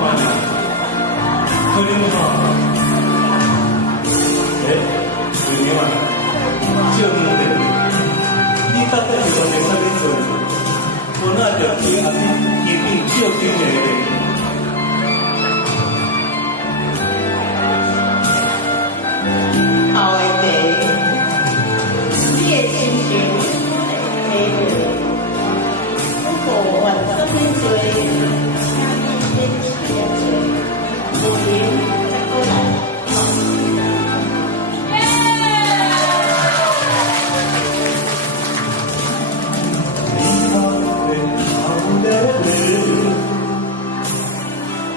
慢啊，可能吼，水牛啊，少年的，你到底是做啥物做？我那就去阿边一定少年的。后的地，你的心情会好过。不管什么做，请你坚持要做，有闲再过来。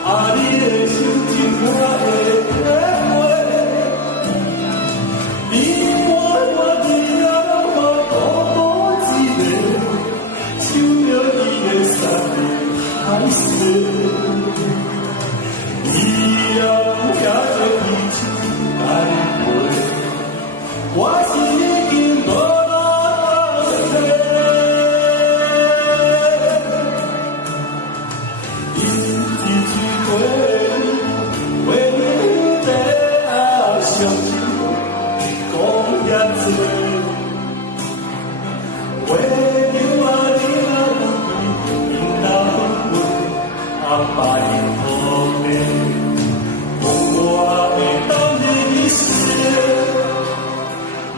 啊，你的心情我会体会。你看我你也好孤独一个，想着伊的山海水，伊也有遐多脾气来陪，我是已经无人找。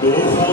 我